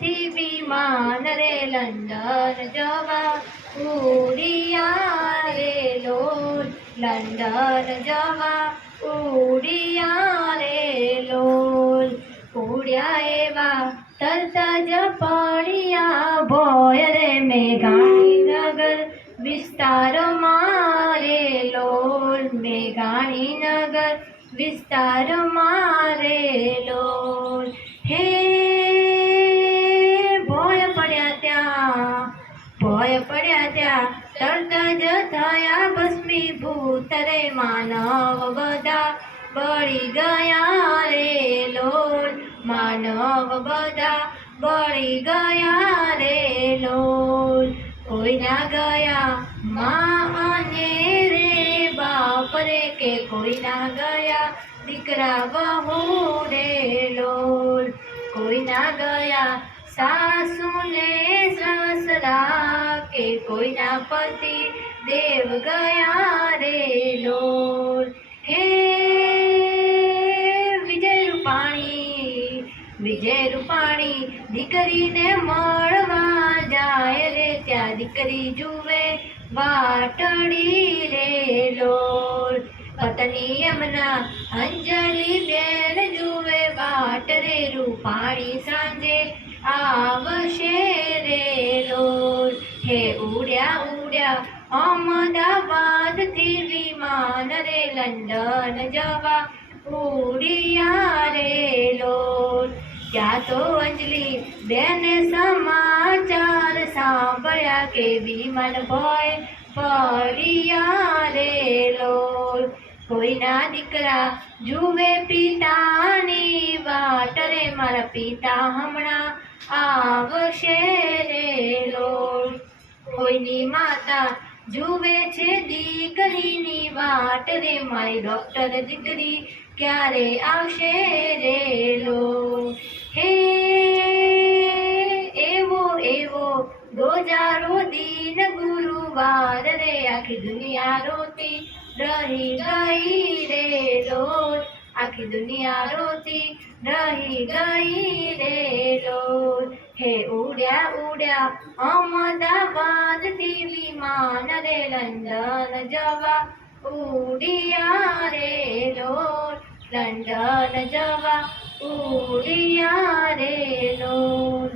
થી વિમાન રે લંડન જવા ઉડિયા રે લોલ, લંડન જવા ઉડિયા રે લોલ. ઉડ્યા એવા તરત જ પડ્યા ભોય રે મેઘાણીનગર વિસ્તારમાં રે લોલ, મેઘાણીનગર વિસ્તારમાં રે લોલ. હે ભોય પડ્યા ત્યાં, ભોય પડ્યા ત્યાં તરત જ થયા ભસ્મીભૂત રે માનવ બધા બળી ગયા રે લોલ, માનવ બધા બળી ગયા રે લોલ. કોઈના ગયા માં અને રે બાપ રે, કે કોઈના ગયા દીકરા બહુ રે લોલ, કોઈના ગયા સાસુ ને સસરા, કે કોઈના પતિ દેવ ગયા રે લોલ. હે વિજય રૂપાણી, વિજય રૂપાણી દીકરીને મળવા જાય રે, ત્યાં દીકરી જુએ વાટડી રે લોલ. પત્ની એમના અંજલિ બેન જુએ વાટ રે, રૂપાણી સાંજે આવશે રે લોલ. હે ઉડ્યા ઉડ્યા અમદાવાદ થી વિમાન રે, લંડન જવા ઉડિયા રે લોલ. ત્યાં તો અંજલિ બેને સમાચાર સાંભળ્યા, કે વિમાન ભય પડ્યા રે લોલ. કોઈના દીકરા જુએ પિતાની વાટ રે, મારા પિતા હમણાં આવશે રે લોલ. કોઈની માતા જુએ છે દીકરીની વાટ રે, મારી ડોક્ટર દીકરી ક્યારે આવશે રે લોલ. હે એવો એવો રોજારો દિન ગુરુવાર રે, આખી દુનિયા રોતી રહી ગઈ રે લોલ, આખી દુનિયા રોતી રહી ગઈ રે લોલ. હે ઉડ્યા ઉડ્યા અમદાવાદ થી વિમાન રે, લંડન જવા ઉડિયા રે લોલ, લંડન જવા ઉડિયા રે લોલ.